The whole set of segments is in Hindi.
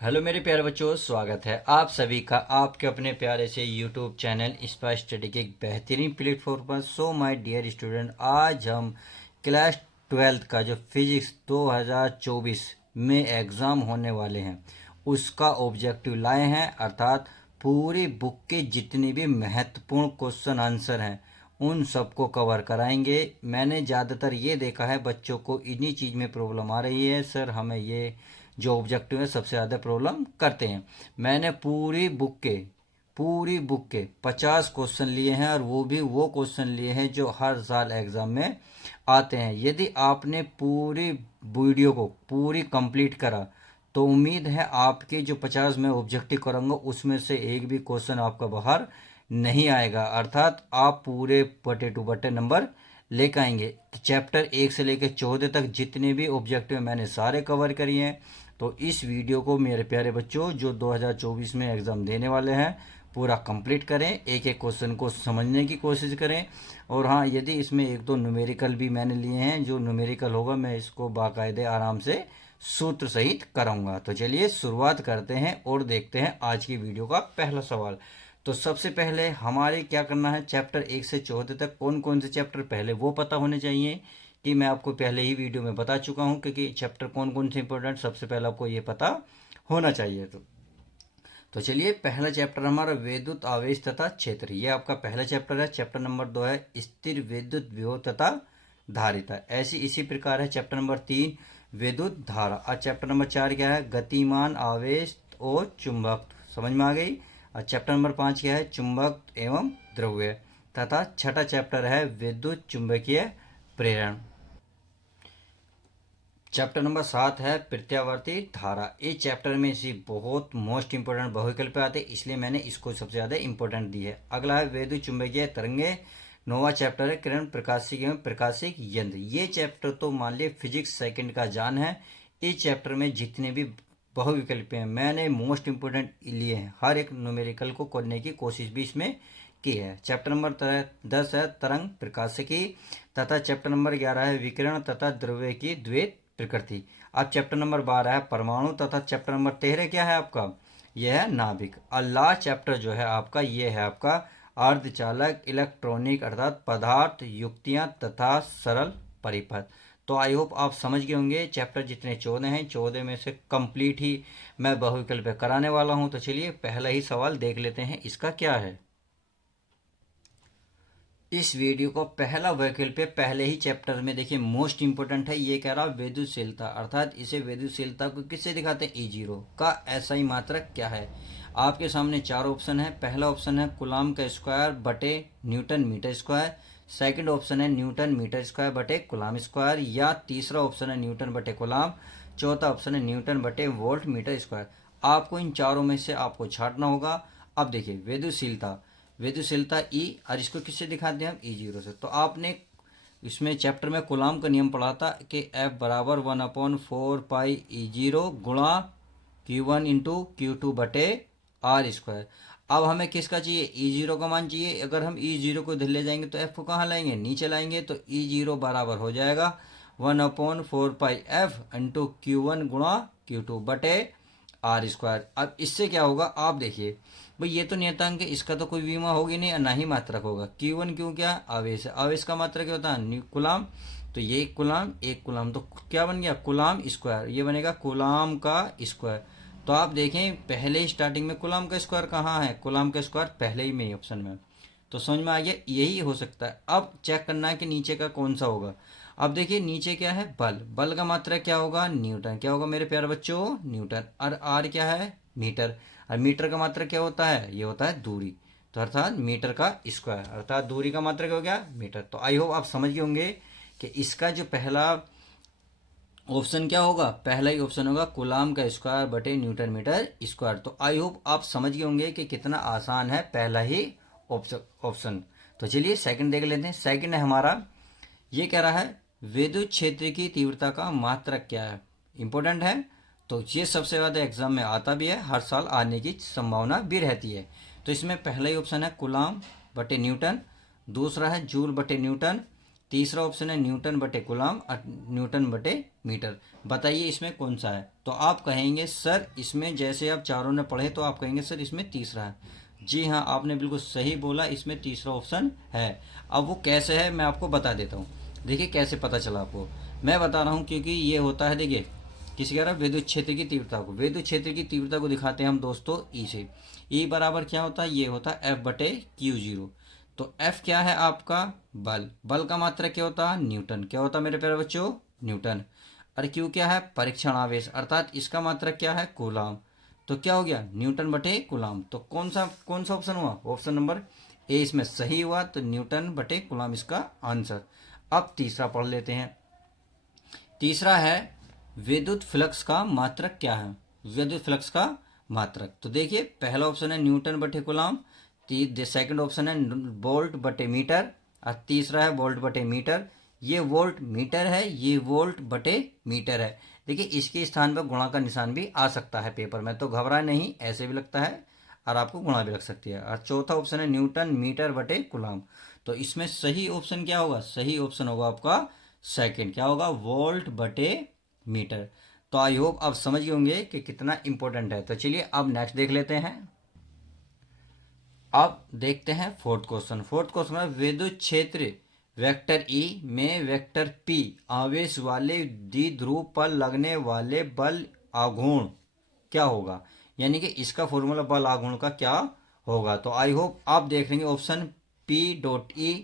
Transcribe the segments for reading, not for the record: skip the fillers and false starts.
हेलो मेरे प्यारे बच्चों, स्वागत है आप सभी का आपके अपने प्यारे से यूट्यूब चैनल स्पाइस स्टडी के एक बेहतरीन प्लेटफॉर्म पर। सो माय डियर स्टूडेंट, आज हम क्लास 12th का जो फिजिक्स 2024 में एग्ज़ाम होने वाले हैं उसका ऑब्जेक्टिव लाए हैं। अर्थात पूरी बुक के जितने भी महत्वपूर्ण क्वेश्चन आंसर हैं उन सबको कवर कराएंगे। मैंने ज़्यादातर ये देखा है बच्चों को इन्हीं चीज़ में प्रॉब्लम आ रही है, सर हमें ये जो ऑब्जेक्टिव है सबसे ज़्यादा प्रॉब्लम करते हैं। मैंने पूरी बुक के 50 क्वेश्चन लिए हैं और वो भी वो क्वेश्चन लिए हैं जो हर साल एग्ज़ाम में आते हैं। यदि आपने पूरी वीडियो को पूरी कंप्लीट करा तो उम्मीद है आपके जो 50 में ऑब्जेक्टिव करूँगा उसमें से एक भी क्वेश्चन आपका बाहर नहीं आएगा। अर्थात आप पूरे बटे टू बटे नंबर लेकर आएंगे। चैप्टर 1 से लेकर 14 तक जितने भी ऑब्जेक्टिव मैंने सारे कवर करिए हैं। तो इस वीडियो को मेरे प्यारे बच्चों जो 2024 में एग्ज़ाम देने वाले हैं पूरा कंप्लीट करें, एक एक क्वेश्चन को समझने की कोशिश करें। और हाँ, यदि इसमें एक दो न्यूमेरिकल भी मैंने लिए हैं, जो न्यूमेरिकल होगा मैं इसको बाकायदे आराम से सूत्र सहित कराऊंगा। तो चलिए शुरुआत करते हैं और देखते हैं आज की वीडियो का पहला सवाल। तो सबसे पहले हमारे क्या करना है, चैप्टर 1 से 14 तक कौन कौन से चैप्टर पहले वो पता होने चाहिए कि मैं आपको पहले ही वीडियो में बता चुका हूं, क्योंकि चैप्टर कौन कौन से इंपॉर्टेंट सबसे पहले आपको ये पता होना चाहिए। तो चलिए पहला चैप्टर हमारा विद्युत आवेश तथा क्षेत्र, ये आपका पहला चैप्टर है। चैप्टर नंबर 2 है स्थिर विद्युत विभव तथा धारिता। ऐसी इसी प्रकार है चैप्टर नंबर 3 विद्युत धारा। और चैप्टर नंबर 4 क्या है, गतिमान आवेश और चुंबक। समझ में आ गई। और चैप्टर नंबर 5 क्या है, चुंबक एवं द्रव्य। तथा छठा चैप्टर है विद्युत चुंबकीय प्रेरण। चैप्टर नंबर 7 है प्रत्यावर्ती धारा। इस चैप्टर में इसी बहुत मोस्ट इंपोर्टेंट बहुविकल्प आते हैं, इसलिए मैंने इसको सबसे ज़्यादा इंपॉर्टेंट दी है। अगला है विद्युत चुंबकीय तरंगे। नौवां चैप्टर है किरण प्रकाशिक एवं प्रकाशिक यंत्र। ये चैप्टर तो मान लिया फिजिक्स सेकंड का जान है। इस चैप्टर में जितने भी बहुविकल्प हैं मैंने मोस्ट इंपोर्टेंट लिए हैं, हर एक न्यूमेरिकल को करने की कोशिश भी इसमें की है। चैप्टर नंबर 10 है तरंग प्रकाशिकी। तथा चैप्टर नंबर 11 है विकिरण तथा द्रव्य की द्वैत प्रकृति। अब चैप्टर नंबर 12 है परमाणु। तथा चैप्टर नंबर 13 क्या है आपका, यह है नाभिक। और लास्ट चैप्टर जो है आपका ये है आपका अर्धचालक इलेक्ट्रॉनिक, अर्थात पदार्थ युक्तियां तथा सरल परिपथ। तो आई होप आप समझ गए होंगे। चैप्टर जितने 14 हैं 14 में से कंप्लीट ही मैं बहुविकल्प कराने वाला हूं। तो चलिए पहला ही सवाल देख लेते हैं, इसका क्या है। इस वीडियो को पहला वैकल्प पहले ही चैप्टर में देखिए मोस्ट इंपोर्टेंट है। ये कह रहा विद्युतशीलता, अर्थात इसे विद्युतशीलता को किससे दिखाते हैं, E0 का SI मात्रक क्या है। आपके सामने चार ऑप्शन है। पहला ऑप्शन है कुलाम का स्क्वायर बटे newton metre square. Second option है न्यूटन मीटर स्क्वायर बटे कुलाम स्क्वायर। या तीसरा ऑप्शन है न्यूटन बटे कुलाम। चौथा ऑप्शन है न्यूटन बटे वोल्ट मीटर स्क्वायर। आपको इन चारों में से आपको छांटना होगा। अब देखिए विद्युतशीलता E, और इसको किससे दिखाते हैं हम, E0 से। तो आपने इसमें चैप्टर में कूलॉम का नियम पढ़ा था कि F बराबर 1/4π E0 गुणा Q1 इंटू Q2 बटे R स्क्वायर। अब हमें किसका चाहिए, E0 का मान चाहिए। अगर हम E0 को इधर ले जाएंगे तो F को कहाँ लाएंगे, नीचे लाएंगे। तो E0 बराबर हो जाएगा 1/4πF इंटू Q1 गुणा Q2 बटे R स्क्वायर। अब इससे क्या होगा, आप देखिए भाई ये तो नियतांक है, इसका तो कोई विमा होगी नहीं और ना ही मात्रक होगा। Q1 क्यों, क्या आवेश है, आवेश का मात्रक क्या होता है, कुलाम। तो ये एक कुलाम तो क्या बन गया, कुलाम स्क्वायर। ये बनेगा कुलाम का स्क्वायर। तो आप देखें पहले ही स्टार्टिंग में कुलाम का स्क्वायर कहाँ है, कुलाम का स्क्वायर पहले ही में ऑप्शन में। तो समझ में आ गया, यही हो सकता है। अब चेक करना है कि नीचे का कौन सा होगा। अब देखिए नीचे क्या है, बल का मात्रक क्या होगा, न्यूटन। क्या होगा मेरे प्यारे बच्चों, न्यूटन। और आर क्या है, मीटर। और मीटर का मात्रक क्या होता है, ये होता है दूरी। तो अर्थात मीटर का स्क्वायर, अर्थात दूरी का मात्रक हो गया मीटर। तो आई होप आप समझ गए होंगे कि इसका जो पहला ऑप्शन क्या होगा, पहला ही ऑप्शन होगा कुलाम का स्क्वायर बटे न्यूटन मीटर स्क्वायर। तो आई होप आप समझ गए होंगे कि कितना आसान है पहला ही ऑप्शन। तो चलिए सेकंड देख लेते हैं। सेकंड है हमारा, ये कह रहा है विद्युत क्षेत्र की तीव्रता का मात्रक क्या है। इंपॉर्टेंट है, तो ये सबसे ज़्यादा एग्जाम में आता भी है, हर साल आने की संभावना भी रहती है। तो इसमें पहला ही ऑप्शन है कुलाम बटे न्यूटन। दूसरा है जूल बटे न्यूटन। तीसरा ऑप्शन है न्यूटन बटे कूलम और न्यूटन बटे मीटर। बताइए इसमें कौन सा है। तो आप कहेंगे सर इसमें, जैसे आप चारों ने पढ़े तो आप कहेंगे सर इसमें तीसरा है। जी हाँ, आपने बिल्कुल सही बोला, इसमें तीसरा ऑप्शन है। अब वो कैसे है मैं आपको बता देता हूँ। देखिए कैसे पता चला आपको, मैं बता रहा हूँ, क्योंकि ये होता है, देखिए किसी कह रहा है विद्युत क्षेत्र की तीव्रता को, विद्युत क्षेत्र की तीव्रता को दिखाते हैं हम दोस्तों ई से। ई बराबर क्या होता है, ये होता है एफ बटे क्यू जीरो। तो एफ क्या है आपका बल, बल का मात्रक क्या होता है न्यूटन, क्या होता है मेरे प्यारे बच्चों न्यूटन। और क्यू क्या है परीक्षण आवेश, अर्थात इसका मात्रक क्या है कूलाम। तो क्या हो गया न्यूटन बटे कूलाम। तो कौन सा ऑप्शन हुआ, ऑप्शन नंबर ए इसमें सही हुआ। तो न्यूटन बटे कूलाम इसका आंसर। अब तीसरा पढ़ लेते हैं। तीसरा है विद्युत फ्लक्स का मात्रक क्या है, विद्युत फ्लक्स का मात्रक। तो देखिए पहला ऑप्शन है न्यूटन बटे कूलाम, सेकंड ऑप्शन है वोल्ट बटे मीटर, और तीसरा है वोल्ट बटे मीटर। ये वोल्ट मीटर है, ये वोल्ट बटे मीटर है। देखिए इसके स्थान पर गुणा का निशान भी आ सकता है पेपर में, तो घबराए नहीं, ऐसे भी लगता है और आपको गुणा भी लग सकती है। और चौथा ऑप्शन है न्यूटन मीटर बटे कूलाम। तो इसमें सही ऑप्शन क्या होगा, सही ऑप्शन होगा आपका सेकंड, क्या होगा वोल्ट बटे मीटर। तो आई होप आप समझ गए होंगे कि कितना इंपॉर्टेंट है। तो चलिए अब नेक्स्ट देख लेते हैं। अब देखते हैं फोर्थ क्वेश्चन। फोर्थ क्वेश्चन है विद्युत क्षेत्र वेक्टर ई में वेक्टर पी आवेश वाले द्विध्रुव पर लगने वाले बल आघूर्ण क्या होगा, यानी कि इसका फॉर्मूला बल आघूर्ण का क्या होगा। तो आई होप आप देख लेंगे option P dot E,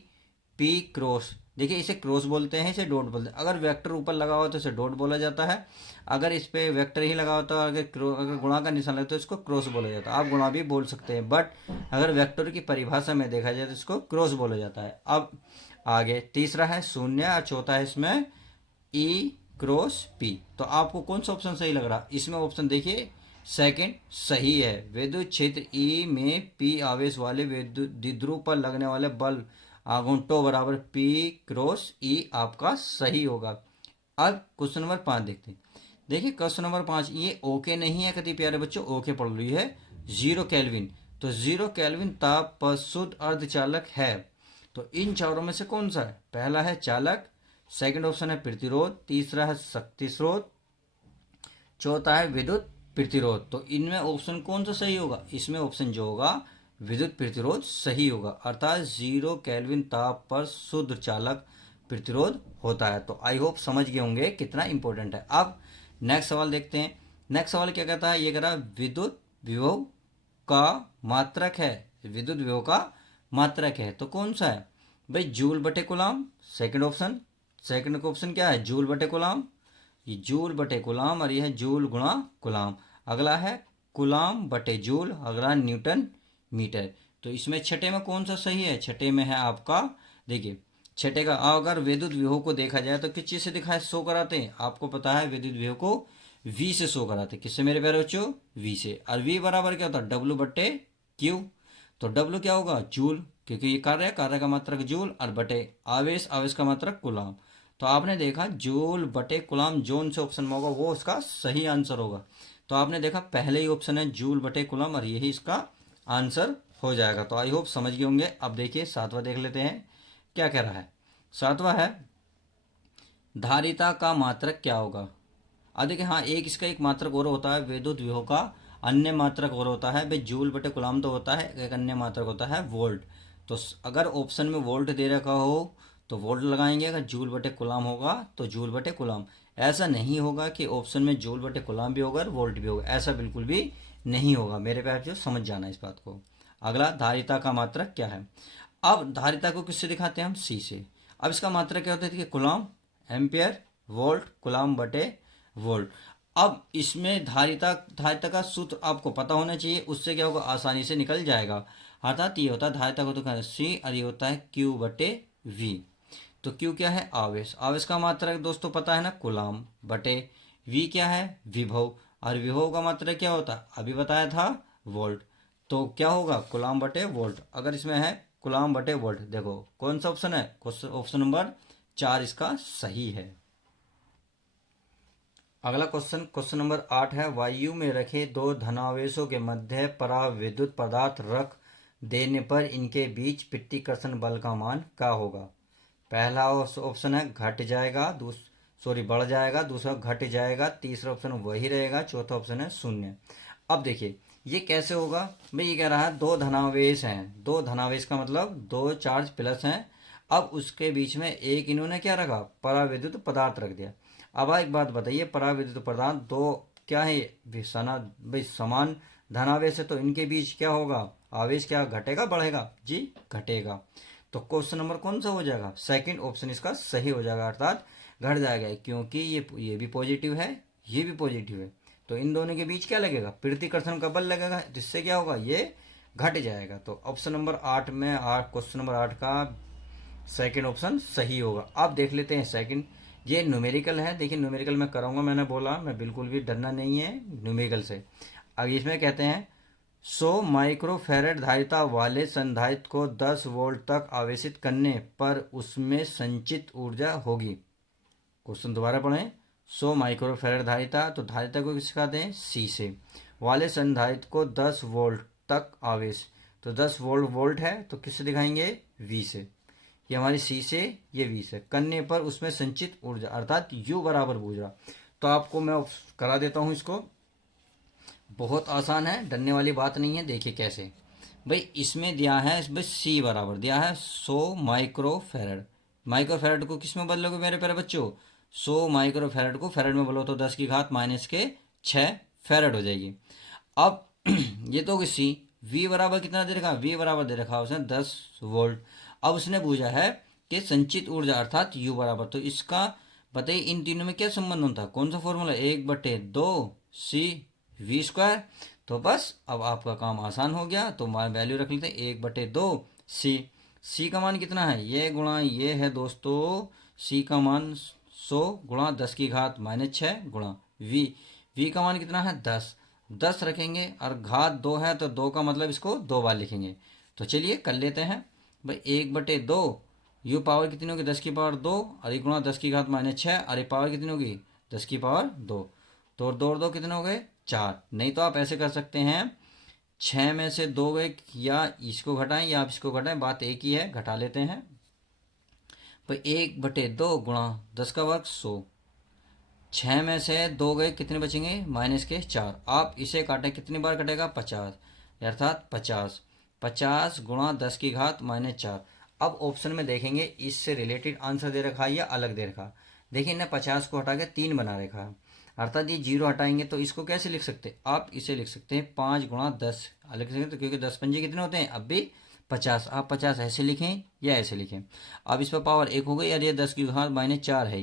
P cross, देखिए इसे क्रॉस बोलते हैं, इसे डॉट बोलते हैं। अगर वेक्टर ऊपर लगा हुआ तो इसे डॉट बोला जाता है, अगर इस पे वेक्टर ही लगा होता है, अगर गुणा का निशान लगता है तो इसको क्रॉस बोला जाता है। आप गुणा भी बोल सकते हैं, बट अगर वेक्टर की परिभाषा में देखा जाए तो इसको क्रॉस बोला जाता है। अब आगे तीसरा है शून्य और चौथा है इसमें ई क्रॉस पी। तो आपको कौन सा ऑप्शन सही लग रहा, इसमें ऑप्शन देखिए सेकंड सही है। विद्युत क्षेत्र ई में पी आवेश वाले विद्युत द्विध्रुव पर लगने वाले बल आघूर्ण टो बराबर पी क्रॉस ई आपका सही होगा। अब क्वेश्चन नंबर 5 देखते हैं। देखिए क्वेश्चन नंबर 5 ये ओके नहीं है कति प्यारे बच्चों, ओके पढ़ ली है 0 केल्विन। तो 0 केल्विन ताप पर शुद्ध अर्धचालक है। तो इन चारों में से कौन सा है, पहला है चालक, सेकंड ऑप्शन है प्रतिरोध, तीसरा है शक्ति स्रोत, चौथा है विद्युत प्रतिरोध। तो इनमें ऑप्शन कौन सा सही होगा, इसमें ऑप्शन जो होगा विद्युत प्रतिरोध सही होगा, अर्थात 0 केल्विन ताप पर शुद्ध चालक प्रतिरोध होता है। तो आई होप समझ गए होंगे कितना इंपॉर्टेंट है। अब नेक्स्ट सवाल देखते हैं। नेक्स्ट सवाल क्या कहता है, ये कह रहा है विद्युत विभव का मात्रक है, विद्युत विभव का मात्रक है। तो कौन सा है भाई, जूल बटे कूलाम, सेकंड ऑप्शन, सेकंड का ऑप्शन क्या है जूल बटे कूलाम, ये जूल बटे कूलाम और ये है जूल गुणा कूलाम। अगला है कूलाम बटे जूल, अगला न्यूटन मीटर। तो इसमें छठे में कौन सा सही है, छठे में है आपका, देखिए छठे का अगर विद्युत विभव को देखा जाए तो किस चीज से दिखाए शो कराते हैं, आपको पता है विद्युत विभव को V से शो कराते हैं, किससे मेरे प्यारे बच्चों V से। और V बराबर क्या होता है W बटे Q। तो W क्या होगा जूल, क्योंकि ये कार्य है, कार्य का मात्रक जूल, और बटे आवेश, आवेश का मात्रक कूलाम। तो आपने देखा जूल बटे कूलाम जोन से ऑप्शन में होगा वो उसका सही आंसर होगा। तो आपने देखा पहले ही ऑप्शन है जूल बटे कूलाम और यही इसका आंसर हो जाएगा। तो आई होप समझ गए होंगे। अब देखिए सातवां देख लेते हैं क्या कह रहा है। सातवां है धारिता का मात्रक क्या होगा। अब देखिए हाँ एक इसका एक मात्रक और होता है विद्युत विभव का, अन्य मात्रक और होता है भाई जूल बटे कूलाम तो होता है, एक अन्य मात्रक होता है वोल्ट। तो अगर ऑप्शन में वोल्ट दे रखा हो तो वोल्ट लगाएंगे, अगर जूल बटे कूलाम होगा तो जूल बटे कूलाम। ऐसा नहीं होगा कि ऑप्शन में जूल बटे कूलाम भी होगा और वोल्ट भी होगा, ऐसा बिल्कुल भी नहीं होगा मेरे प्यारे जो समझ जाना इस बात को। अगला धारिता का मात्रक क्या है। अब धारिता को किससे दिखाते हैं हम सी से। अब इसका मात्रक क्या होता है, देखिए कूलाम, एम्पियर, वोल्ट, कूलाम बटे वोल्ट। अब इसमें धारिता धारिता का सूत्र आपको पता होना चाहिए, उससे क्या होगा आसानी से निकल जाएगा। अर्थात ये होता है धारिता को तो सी और ये होता है क्यू बटे वी। तो क्यू क्या है आवेश, आवेश का मात्रक दोस्तों पता है ना कूलाम, बटे वी क्या है विभव, और विभव का मात्रक क्या होता है अभी बताया था वोल्ट। तो क्या होगा कूलाम बटे वोल्ट। अगर इसमें है कूलाम बटे वोल्ट, देखो कौन सा ऑप्शन है, ऑप्शन नंबर 4 इसका सही है। अगला क्वेश्चन, क्वेश्चन नंबर 8 है वायु में रखे दो धनावेशों के मध्य पराविद्युत पदार्थ रख देने पर इनके बीच प्रतिकर्षण बल का मान क्या होगा। पहला ऑप्शन है घट जाएगा, बढ़ जाएगा, दूसरा घट जाएगा, तीसरा ऑप्शन वही रहेगा, चौथा ऑप्शन है शून्य। अब देखिए ये कैसे होगा भाई, ये कह रहा है दो धनावेश हैं, दो धनावेश का मतलब दो चार्ज प्लस हैं, अब उसके बीच में एक इन्होंने क्या रखा, पराविद्युत पदार्थ रख दिया। अब एक बात बताइए, पराविद्युत पदार्थ दो क्या है भाई समान धनावेश है, तो इनके बीच क्या होगा, आवेश क्या घटेगा बढ़ेगा जी, घटेगा। तो क्वेश्चन नंबर कौन सा हो जाएगा, सेकंड ऑप्शन इसका सही हो जाएगा, अर्थात घट जाएगा, क्योंकि ये भी पॉजिटिव है, ये भी पॉजिटिव है, तो इन दोनों के बीच क्या लगेगा, प्रतिकर्षण का बल लगेगा, जिससे क्या होगा, ये घट जाएगा। तो ऑप्शन नंबर 8 में क्वेश्चन नंबर 8 का सेकंड ऑप्शन सही होगा। अब देख लेते हैं सेकंड, ये न्यूमेरिकल है, देखिए न्यूमेरिकल मैं कराऊंगा, मैंने बोला मैं बिल्कुल भी डरना नहीं है न्यूमेरिकल से। अब इसमें कहते हैं 100 माइक्रोफैरड धारिता वाले संधारित्र को 10 वोल्ट तक आवेशित करने पर उसमें संचित ऊर्जा होगी। क्वेश्चन दोबारा पढ़ें, 100 माइक्रोफैरड धारिता, तो धारिता को किससे कहते हैं, सी से, वाले संधारित्र को 10 वोल्ट तक आवेश, तो 10 वोल्ट है तो किससे दिखाएंगे, वी से, ये हमारी सी से, ये वी से, करने पर उसमें संचित ऊर्जा अर्थात यू बराबर ऊर्जा। तो आपको मैं करा देता हूं इसको, बहुत आसान है, डरने वाली बात नहीं है। देखिए कैसे भाई, इसमें दिया है, इसमें सी बराबर दिया है 100 माइक्रोफैरड, माइक्रोफैरड को किस में बदलोगे मेरे प्यारे बच्चों, 100 माइक्रोफैरड को फैरड में बोलो तो 10 की घात माइनस के 6 फैरड हो जाएगी। अब ये तो होगी सी, वी बराबर कितना दे रखा, वी बराबर दे रखा उसने 10 वोल्ट। अब उसने पूछा है कि संचित ऊर्जा अर्थात यू बराबर, तो इसका बताइए इन तीनों में क्या संबंध होता है, कौन सा फॉर्मूला, 1/2 सी वी स्क्वायर। तो बस अब आपका काम आसान हो गया, तो वैल्यू रख लेते हैं 1/2 सी। सी का मान कितना है, ये गुणा ये है दोस्तों, सी का मान 100 गुणा 10 की घात माइनस 6 गुणा वी, वी का मान कितना है 10, 10 रखेंगे और घात 2 है तो 2 का मतलब इसको 2 बार लिखेंगे। तो चलिए कर लेते हैं भाई, 1/2 यू पावर कितनी होगी, 10 की पावर 2, और ये गुणा 10 की घात माइनस 6, और ये पावर कितनी होगी 10 की पावर 2, तो 2 और 2 कितने हो गए 4। नहीं तो आप ऐसे कर सकते हैं, 6 में से 2 गए, या इसको घटाएं या आप इसको घटाएं, बात एक ही है, घटा लेते हैं भाई, 1/2 गुणा 10 का वर्ग 100, 6 में से 2 गए, कितने बचेंगे माइनस के 4, आप इसे काटें कितनी बार कटेगा 50, अर्थात 50, 50 गुणा 10 की घात माइनस 4। अब ऑप्शन में देखेंगे इससे रिलेटेड आंसर दे रखा है या अलग दे रखा, देखिए ना 50 को हटा के 3 बना रखा है, अर्थात ये 0 हटाएंगे तो इसको कैसे लिख सकते हैं, आप इसे लिख सकते हैं 5 गुणा 10 अलग से, तो क्योंकि 10 पंजे कितने होते हैं अब भी 50, आप 50 ऐसे लिखें या ऐसे लिखें। अब इस पर पावर 1 हो गई, और ये 10 की घात माइनस 4 है,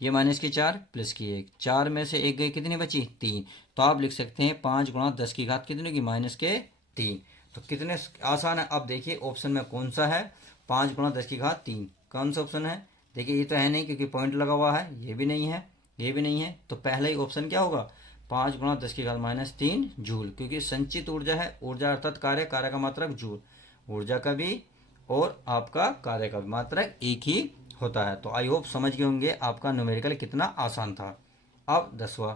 ये माइनस की 4 प्लस की 1, 4 में से 1 गई, कितनी बची 3, तो आप लिख सकते हैं 5 गुणा 10 की घात कितने की माइनस के 3। तो कितने आसान है। अब देखिए ऑप्शन में कौन सा है, 5 गुणा 10 की घात 3, कौन सा ऑप्शन है, देखिए ये तो है नहीं क्योंकि पॉइंट लगा हुआ है, ये भी नहीं है, ये भी नहीं है, तो पहला ही ऑप्शन क्या होगा, 5 गुणा 10 की घात माइनस 3 जूल, क्योंकि संचित ऊर्जा है, ऊर्जा अर्थात कार्य, कार्य का मात्रक जूल, ऊर्जा का भी और आपका कार्य का भी मात्रक एक ही होता है। तो आई होप समझ गए होंगे आपका न्यूमेरिकल कितना आसान था। अब 10वां,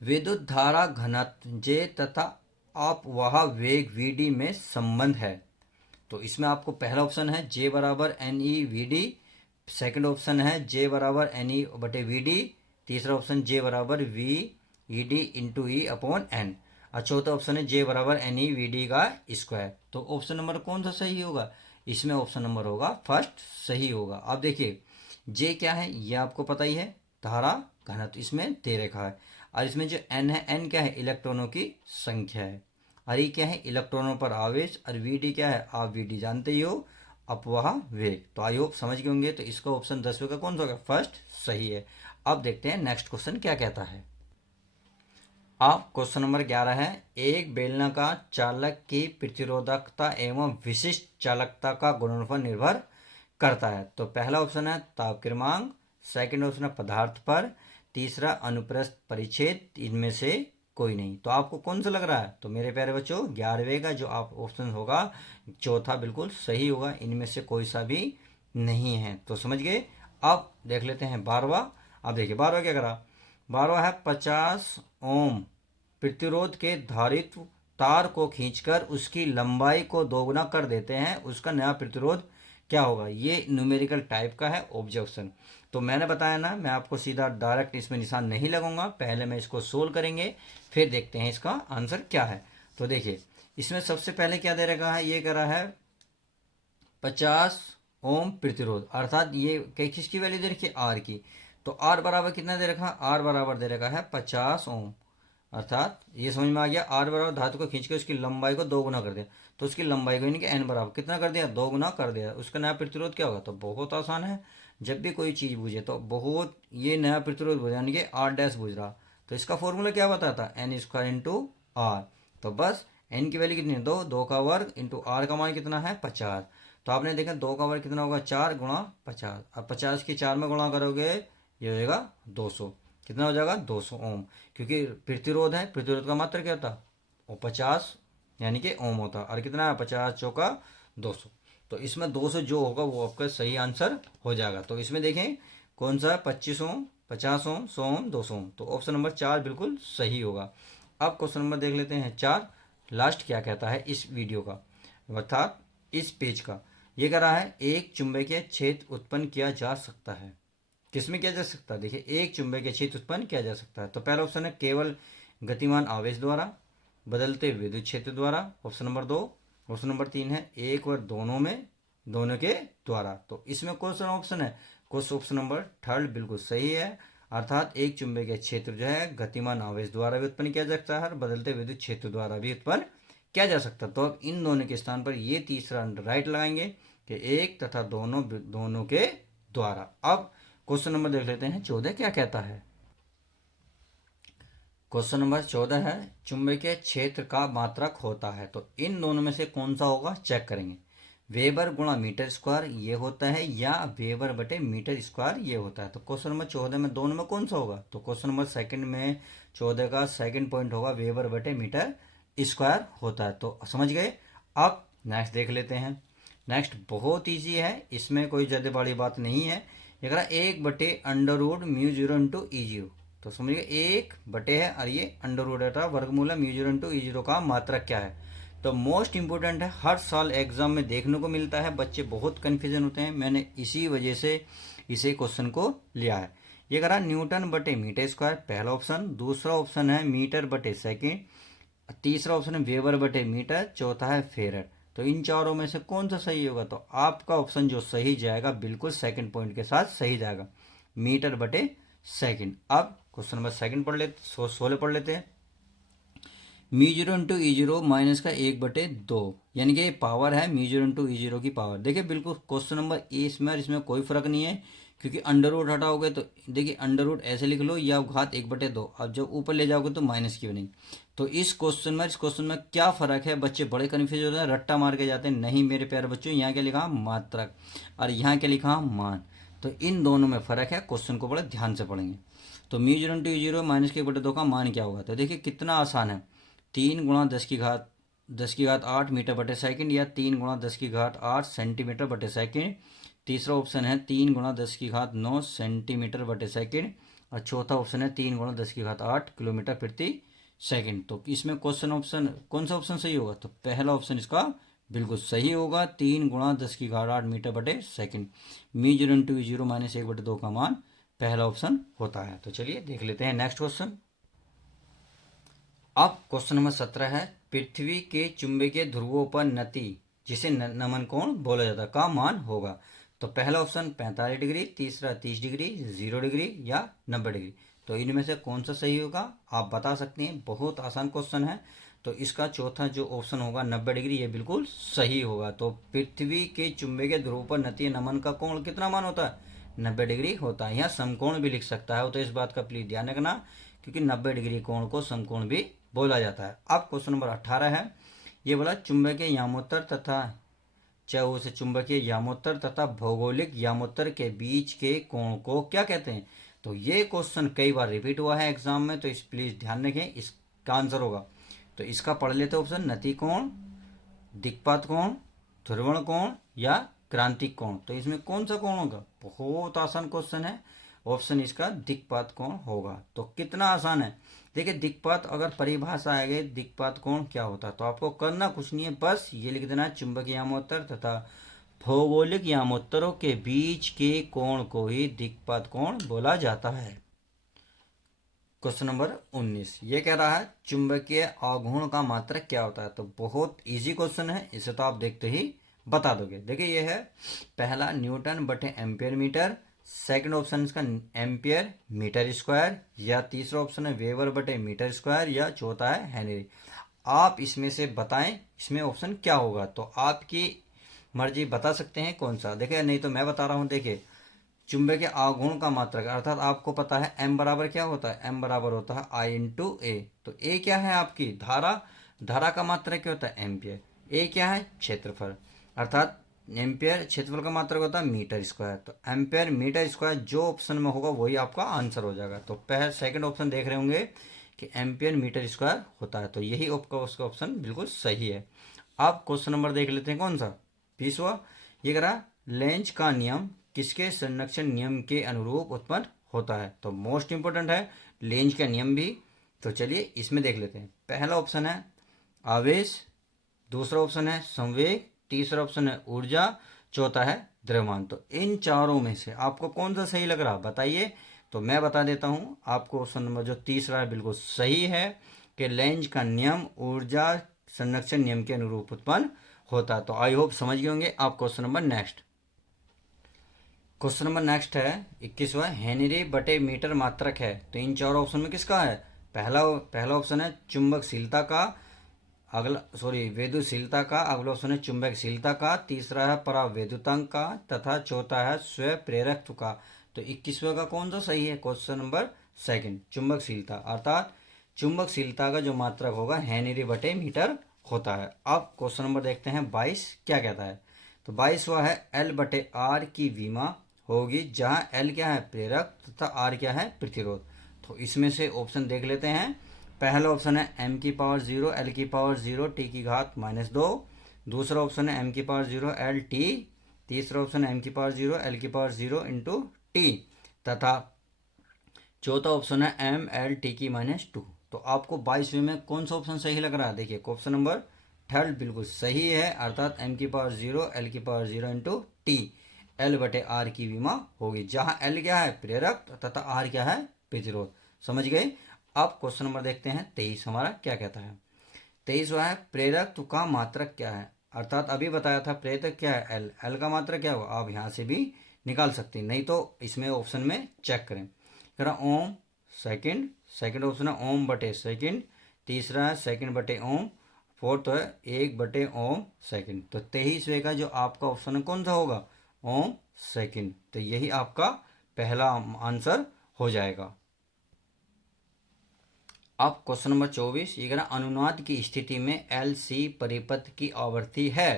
विद्युत धारा घनत्व जे तथा अपवाह वेग वीडी में संबंध है। तो इसमें आपको पहला ऑप्शन है जे बराबर n e v d, second option है जे बराबर एन ई बटे वी डी, तीसरा ऑप्शन जे बराबर v e d into e upon n, और चौथा ऑप्शन है जे बराबर एन ई वी डी का स्क्वायर। तो ऑप्शन नंबर कौन सा सही होगा, इसमें ऑप्शन नंबर होगा फर्स्ट सही होगा। अब देखिए जे क्या है, ये आपको पता ही है, धारा घनत्व इसमें दे रखा है, और इसमें जो एन है, एन क्या है, इलेक्ट्रॉनों की संख्या है, और ये क्या है, इलेक्ट्रॉनों पर आवेश, और वी डी क्या है, आप वी डी जानते ही हो, अपवाह वेग। तो आई होप समझ गए होंगे, तो इसका ऑप्शन 10वें का कौन सा होगा, फर्स्ट सही है। अब देखते हैं नेक्स्ट क्वेश्चन क्या कहता है। अब क्वेश्चन नंबर 11 है, एक बेलनाकार चालक की प्रतिरोधकता एवं विशिष्ट चालकता का गुणनफल निर्भर करता है। तो पहला ऑप्शन है ताप क्रमांक, सेकंड ऑप्शन है पदार्थ पर, तीसरा अनुप्रस्थ परिच्छेद, इनमें से कोई नहीं। तो आपको कौन सा लग रहा है, तो मेरे प्यारे बच्चों 11वें का जो आप ऑप्शन होगा चौथा बिल्कुल सही होगा, इनमें से कोई सा भी नहीं है। तो समझ गए। अब देख लेते हैं 12वां। अब देखिए 12वां क्या करा, 12वां है 50 ओम प्रतिरोध के धारित्व तार को खींचकर उसकी लंबाई को दोगुना कर देते हैं, उसका नया प्रतिरोध क्या होगा, ये न्यूमेरिकल टाइप का है ऑब्जेक्शन। तो मैंने बताया ना, मैं आपको सीधा डायरेक्ट इसमें निशान नहीं लगाऊंगा, पहले मैं इसको सोल्व करेंगे, फिर देखते हैं इसका आंसर क्या है। तो देखिए इसमें सबसे पहले क्या दे रखा है, ये करा है 50 ओम प्रतिरोध, अर्थात ये किसकी वैल्यू दे रखी है, आर की। तो आर बराबर कितना दे रखा है, आर बराबर दे रखा है 50 ओम, अर्थात ये समझ में आ गया, आर बराबर धातु को खींच के उसकी लंबाई को 2 गुना कर दिया, तो उसकी लंबाई को यानी कि एन बराबर कितना कर दिया, 2 गुना कर दिया, उसका नया प्रतिरोध क्या होगा। तो बहुत आसान है, जब भी कोई चीज़ पूछे तो बहुत ये नया प्रतिरोध पूछा यानी कि आर डैश पूछ रहा, तो इसका फॉर्मूला क्या बताता, एन स्क्वायर इंटू आर। तो बस एन की वैल्यू कितनी है, 2 का वर्ग इंटू आर का मान कितना है 50। तो आपने देखा 2 का वर्ग कितना होगा, 4 गुणा 50, अब 50 की 4 में गुणा करोगे ये हो जाएगा 200, कितना हो जाएगा 200 ओम, क्योंकि प्रतिरोध है, प्रतिरोध का मात्रा क्या होता, वो 50 यानी कि ओम होता, और कितना है 50 चौका 200। तो इसमें 200 जो होगा वो आपका सही आंसर हो जाएगा। तो इसमें देखें कौन सा है, 25 ओम, 50 ओम, 100 ओम, 200 ओम, तो ऑप्शन नंबर 4 बिल्कुल सही होगा। अब क्वेश्चन नंबर देख लेते हैं 4, लास्ट क्या कहता है इस वीडियो का, अर्थात इस पेज का। ये कह रहा है एक चुंबकीय क्षेत्र उत्पन्न किया जा सकता है, किसमें किया जा सकता है, देखिए एक चुंबकीय क्षेत्र उत्पन्न किया जा सकता है। तो पहला ऑप्शन है केवल गतिमान आवेश द्वारा, बदलते विद्युत क्षेत्र द्वारा, ऑप्शन नंबर 2। ऑप्शन नंबर 3 है एक व दोनों में, दोनों के द्वारा। तो इसमें कौन सा ऑप्शन है, क्वेश्चन ऑप्शन नंबर 3 बिल्कुल सही है, अर्थात एक चुंबकीय क्षेत्र जो है गतिमान आवेश द्वारा भी उत्पन्न किया जा सकता है और बदलते विद्युत क्षेत्र द्वारा भी उत्पन्न किया जा सकता है। तो अब इन दोनों के स्थान पर ये तीसरा राइट लगाएंगे कि एक तथा दोनों, दोनों के द्वारा। अब क्वेश्चन नंबर देख लेते हैं 14 क्या कहता है। क्वेश्चन नंबर 14 है चुंबकीय क्षेत्र का मात्रक होता है, तो इन दोनों में से कौन सा होगा चेक करेंगे, वेबर गुणा मीटर स्क्वायर ये होता है या वेबर बटे मीटर स्क्वायर ये होता है। तो क्वेश्चन नंबर 14 में दोनों में कौन सा होगा, तो क्वेश्चन नंबर सेकंड में 14 का सेकंड पॉइंट होगा वेबर बटे मीटर स्क्वायर होता है। तो समझ गए। अब नेक्स्ट देख लेते हैं, नेक्स्ट बहुत ईजी है, इसमें कोई ज़्यादा बड़ी बात नहीं है। ये कह रहा 1/√μ0 × E0, तो समझिए 1 है और ये अंडर रूट है, वर्गमूल μ0 × E0 का मात्रक क्या है। तो मोस्ट इंपोर्टेंट है, हर साल एग्जाम में देखने को मिलता है, बच्चे बहुत कन्फ्यूजन होते हैं, मैंने इसी वजह से इसे क्वेश्चन को लिया है। ये कह रहा न्यूटन बटे मीटर स्क्वायर पहला ऑप्शन, दूसरा ऑप्शन है मीटर बटे सेकेंड, तीसरा ऑप्शन है वेबर बटे मीटर, चौथा है फेरेड। तो इन चारों में से कौन सा सही होगा, तो आपका ऑप्शन जो सही जाएगा बिल्कुल सेकंड पॉइंट के साथ सही जाएगा, मीटर बटे सेकंड। अब क्वेश्चन नंबर सेकंड पढ़ लेते, 16 पढ़ लेते हैं। μ0 × E0 माइनस का 1/2, यानी कि ये पावर है μ0 × E0 की पावर। देखिए बिल्कुल क्वेश्चन नंबर ए इसमें और इसमें कोई फर्क नहीं है, क्योंकि अंडर रूट हटाओगे तो देखिए अंडर रूट ऐसे लिख लो या घात 1/2, अब जब ऊपर ले जाओगे तो माइनस की बनेगी। तो इस क्वेश्चन में क्या फर्क है, बच्चे बड़े कन्फ्यूज होते हैं, रट्टा मार के जाते हैं, नहीं मेरे प्यारे बच्चों यहाँ क्या लिखा मात्रक और यहाँ क्या लिखा मान, तो इन दोनों में फर्क है, क्वेश्चन को बड़े ध्यान से पढ़ेंगे। तो μ0 × E0 माइनस के 1/2 का मान क्या होगा, तो देखिए कितना आसान है, 3 × 10⁸ मीटर बटे सेकंड या 3 × 10⁸ सेंटीमीटर बटे सेकंड। तीसरा ऑप्शन है 3 × 10⁹ सेंटीमीटर बटे सेकंड, और चौथा ऑप्शन है 3 × 10⁸ किलोमीटर प्रति सेकंड। तो इसमें क्वेश्चन ऑप्शन कौन सा ऑप्शन सही होगा, तो पहला ऑप्शन इसका बिल्कुल सही होगा, 3 × 10⁸ मीटर बटे सेकंड, μ0 × E0 माइनस 1/2 का मान पहला ऑप्शन होता है। तो चलिए देख लेते हैं नेक्स्ट क्वेश्चन। अब क्वेश्चन नंबर 17 है पृथ्वी के चुंबकीय ध्रुवों पर नति, जिसे नमन कोण बोला जाता है, का मान होगा। तो पहला ऑप्शन 45 डिग्री, तीसरा 30 डिग्री, 0 डिग्री या 90 डिग्री। तो इनमें से कौन सा सही होगा आप बता सकते हैं, बहुत आसान क्वेश्चन है। तो इसका चौथा जो ऑप्शन होगा 90 डिग्री, ये बिल्कुल सही होगा। तो पृथ्वी के चुंबकीय ध्रुव पर नतीय नमन का कोण कितना मान होता है, 90 डिग्री होता है। यहाँ समकोण भी लिख सकता है, तो इस बात का प्लीज ध्यान रखना, क्योंकि 90 डिग्री कोण को समकोण भी बोला जाता है। अब क्वेश्चन नंबर 18 है, ये बोला चुंबकीय यामोत्तर तथा से चुंबकीय यामोत्तर तथा भौगोलिक यामोत्तर के बीच के कोण को क्या कहते हैं। तो ये क्वेश्चन कई बार रिपीट हुआ है एग्जाम में, तो इस प्लीज ध्यान रखें, इसका आंसर होगा। तो इसका पढ़ लेते ऑप्शन, नति कोण, दिक्पात कोण, ध्रुवण कोण या क्रांतिक कोण। तो इसमें कौन सा कोण होगा, बहुत आसान क्वेश्चन है, ऑप्शन इसका दिक्पात कोण होगा। तो कितना आसान है, देखिए दिक्पात अगर परिभाषा आएगी दिक्पात कोण क्या होता है, तो आपको करना कुछ नहीं है, बस ये लिख देना चुंबकीय यामोत्तर तथा भौगोलिक यामोत्तरों के बीच के कोण को ही दिक्पात कोण बोला जाता है। क्वेश्चन नंबर 19 ये कह रहा है चुंबकीय आघूर्ण का मात्रक क्या होता है। तो बहुत इजी क्वेश्चन है, इसे तो आप देखते ही बता दोगे। देखिए ये है पहला न्यूटन बटे एम्पियर मीटर, सेकंड ऑप्शन इसका एम्पियर मीटर स्क्वायर, या तीसरा ऑप्शन है वेबर बटे मीटर स्क्वायर, या चौथा है हेनरी। आप इसमें से बताएं इसमें ऑप्शन क्या होगा। तो आपकी मर्जी, बता सकते हैं कौन सा। देखिए नहीं तो मैं बता रहा हूं। देखिए चुंबकीय आघूर्ण का मात्रक अर्थात आपको पता है m बराबर क्या होता है, m बराबर होता है I इंटू ए। तो a क्या है आपकी धारा, धारा का मात्रक क्या होता है एम्पियर, a क्या है क्षेत्रफल अर्थात एम्पियर, क्षेत्रफल का मात्रक होता है मीटर स्क्वायर। तो एम्पियर मीटर स्क्वायर जो ऑप्शन में होगा वही आपका आंसर हो जाएगा। तो पहले सेकंड ऑप्शन देख रहे होंगे कि एम्पियर मीटर स्क्वायर होता है, तो यही आपका उसका ऑप्शन बिल्कुल सही है। आप क्वेश्चन नंबर देख लेते हैं कौन सा 20वां। ये करा लेंज का नियम किसके संरक्षण नियम के अनुरूप उत्पन्न होता है। तो मोस्ट इंपोर्टेंट है लेंज का नियम भी। तो चलिए इसमें देख लेते हैं। पहला ऑप्शन है आवेश, दूसरा ऑप्शन है संवेग, तीसरा ऑप्शन है ऊर्जा, चौथा है द्रव्यमान। तो इन चारों में से आपको कौन सा सही लग रहा बताइए। तो मैं बता देता हूं आपको, ऑप्शन नंबर जो तीसरा है बिल्कुल सही है कि लेंज का नियम ऊर्जा संरक्षण नियम के अनुरूप उत्पन्न होता है। तो आई होप समझ गए होंगे आप। Question number next, question number next है 21वां, हेनरी बटे मीटर मात्रक है। तो इन चारों ऑप्शन में किसका है, पहला ऑप्शन है चुंबकशीलता का, वेदुशीलता का, अगला ऑप्शन है चुंबकशीलता का, तीसरा है परावैद्युतांक का, तथा चौथा है स्वयं प्रेरकत्व का। तो 21वां का कौन सा सही है, क्वेश्चन नंबर सेकंड चुंबकशीलता, अर्थात चुंबकशीलता का जो मात्रक होगा हेनरी बटे मीटर होता है। अब क्वेश्चन नंबर देखते हैं 22 क्या कहता है। तो 22वां है L बटे आर की विमा होगी, जहां L क्या है प्रेरक तथा R क्या है प्रतिरोध। तो इसमें से ऑप्शन देख लेते हैं। पहला ऑप्शन है m की पावर 0 L की पावर 0 t की घात -2, दूसरा ऑप्शन है m की पावर 0 L t, तीसरा ऑप्शन है m की पावर 0 L की पावर 0 इंटू टी, तथा चौथा ऑप्शन है m L t की -2। तो आपको 22वें में कौन सा ऑप्शन सही लग रहा है। देखिए ऑप्शन नंबर थर्ड बिल्कुल सही है, अर्थात m की पावर 0 L की पावर 0 इंटू टी, L बटे R की विमा होगी, जहां L क्या है प्रेरक तथा R क्या है प्रतिरोध। समझ गए। अब क्वेश्चन नंबर देखते हैं 23 हमारा क्या कहता है। 23वां है प्रेरकत्व का मात्रक क्या है, अर्थात अभी बताया था प्रेरक क्या है L, L का मात्रक क्या होगा आप यहाँ से भी निकाल सकते हैं, नहीं तो इसमें ऑप्शन में चेक करें। ओम सेकंड ऑप्शन है ओम बटे सेकंड, तीसरा है सेकंड बटे ओम, फोर्थ है 1 बटे ओम सेकंड। तो 23वें का जो आपका ऑप्शन है कौन सा होगा ओम सेकंड। तो यही आपका पहला आंसर हो जाएगा। अब क्वेश्चन नंबर 24 ये कहना अनुनाद की स्थिति में एल सी परिपथ की आवृत्ति है।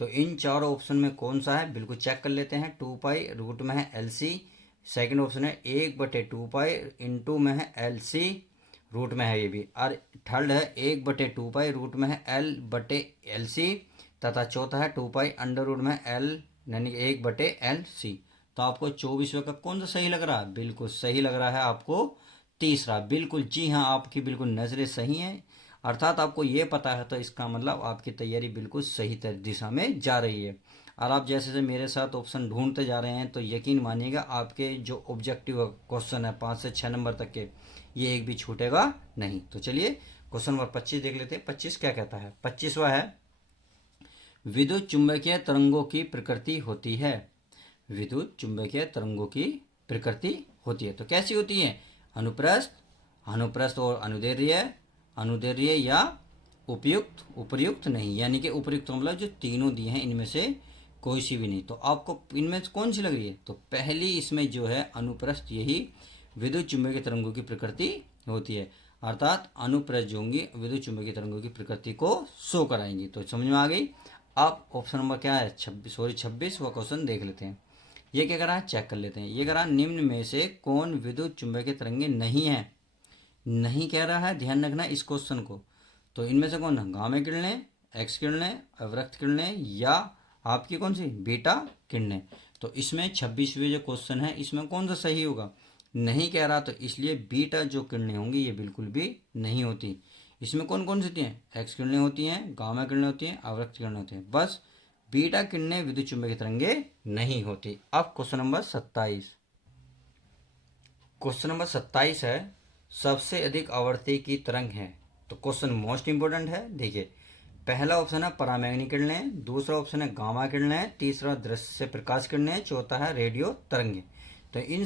तो इन चारों ऑप्शन में कौन सा है बिल्कुल चेक कर लेते हैं। 2 पाई रूट में है एल सी, सेकेंड ऑप्शन है 1 बटे 2 पाई इंटू में है एल सी रूट में है ये भी, और थर्ड है 1 बटे 2 पाई रूट में है एल बटे एल सी, तथा चौथा है 2 पाई अंडर रूट में एल यानी कि 1 बटे एल सी। तो आपको 24वें का कौन सा सही लग रहा है, बिल्कुल सही लग रहा है आपको तीसरा। बिल्कुल जी हाँ, आपकी बिल्कुल नज़रें सही हैं, अर्थात आपको ये पता है तो इसका मतलब आपकी तैयारी बिल्कुल सही दिशा में जा रही है। और आप जैसे जैसे मेरे साथ ऑप्शन ढूंढते जा रहे हैं तो यकीन मानिएगा आपके जो ऑब्जेक्टिव क्वेश्चन है 5 से 6 नंबर तक के, ये एक भी छूटेगा नहीं। तो चलिए क्वेश्चन नंबर 25 देख लेते हैं। 25 क्या कहता है। 25वां है विद्युत चुंबकीय तरंगों की प्रकृति होती है। विद्युत चुंबकीय तरंगों की प्रकृति होती है, तो कैसी होती है, अनुप्रस्थ और अनुदैर्ध्य या उपर्युक्त नहीं, यानी कि उपर्युक्त मतलब जो तीनों दिए हैं इनमें से कोई सी भी नहीं। तो आपको इनमें से कौन सी लग रही है, तो पहली इसमें जो है अनुप्रस्थ, यही विद्युत चुंबकीय तरंगों की प्रकृति होती है, अर्थात अनुप्रस्थ जो होंगी विद्युत चुंबकीय तरंगों की प्रकृति को शो कराएंगी। तो समझ में आ गई। अब ऑप्शन नंबर क्या है 26 वो क्वेश्चन देख लेते हैं। ये क्या करा है चेक कर लेते हैं। ये करा निम्न में से कौन विद्युत चुंबकीय तरंगे नहीं है, नहीं कह रहा है, ध्यान रखना इस क्वेश्चन को। तो इनमें से कौन, गामा किरणें, एक्स किरणें, अवरक्त किरणें, या आपकी कौन सी बीटा किरणें। तो इसमें 26वें जो क्वेश्चन है इसमें कौन सा सही होगा, नहीं कह रहा, तो इसलिए बीटा जो किरणें होंगी ये बिल्कुल भी नहीं होती। इसमें कौन कौन सी होती हैं, एक्स किरणें होती हैं, गामा किरणें होती हैं, अवरक्त किरणें होती हैं, बस बीटा किरणें विद्युत चुंबकीय तरंगे नहीं होती। अब क्वेश्चन नंबर 27। क्वेश्चन नंबर 27 है, सबसे अधिक आवर्ती की तरंग है। तो क्वेश्चन मोस्ट इंपोर्टेंट है। देखिए, पहला ऑप्शन है परामैग्निक किरणें, दूसरा ऑप्शन है गामा किरणें, तीसरा दृश्य प्रकाश किरणें, चौथा है रेडियो तरंगे। तो इन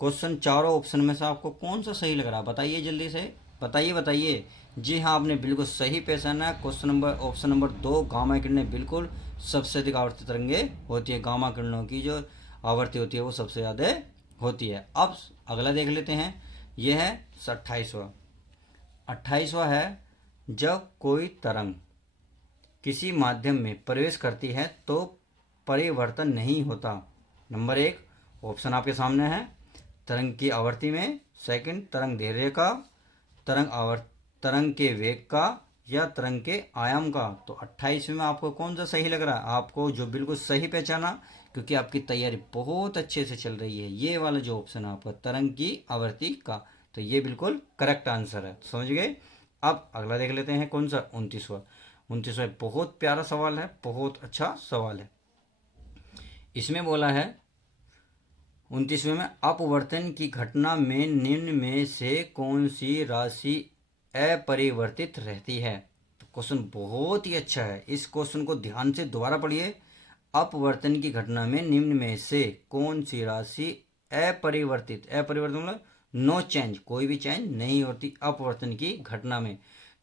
क्वेश्चन चारों ऑप्शन में से आपको कौन सा सही लग रहा है, बताइए जल्दी से, बताइए। जी हाँ, आपने बिल्कुल सही पहचाना है। Question number option number 2 gamma किरणें बिल्कुल सबसे अधिक आवर्ती तरंगे होती है। गामा किरणों की जो आवर्ती होती है वो सबसे ज़्यादा होती है। अब अगला देख लेते हैं, यह है 28वां। 28वां है, जब कोई तरंग किसी माध्यम में प्रवेश करती है तो परिवर्तन नहीं होता। नंबर 1 ऑप्शन आपके सामने है, तरंग की आवर्ती में, सेकंड तरंग दैर्ध्य का, तरंग के वेग का, या तरंग के आयाम का। तो 28वें में आपको कौन सा सही लग रहा है? आपको जो बिल्कुल सही पहचाना, क्योंकि आपकी तैयारी बहुत अच्छे से चल रही है, ये वाला जो ऑप्शन है आपका तरंग की आवर्ती का, तो ये बिल्कुल करेक्ट आंसर है। समझ गए? अब अगला देख लेते हैं, कौन सा? 29वां बहुत प्यारा सवाल है, बहुत अच्छा सवाल है। इसमें बोला है 29वें में, अपवर्तन की घटना में निम्न में से कौन सी राशि अपरिवर्तित रहती है? तो क्वेश्चन बहुत ही अच्छा है, इस क्वेश्चन को ध्यान से दोबारा पढ़िए। अपवर्तन की घटना में निम्न में से कौन सी राशि अपरिवर्तित मतलब नो चेंज, कोई भी चेंज नहीं होती अपवर्तन की घटना में।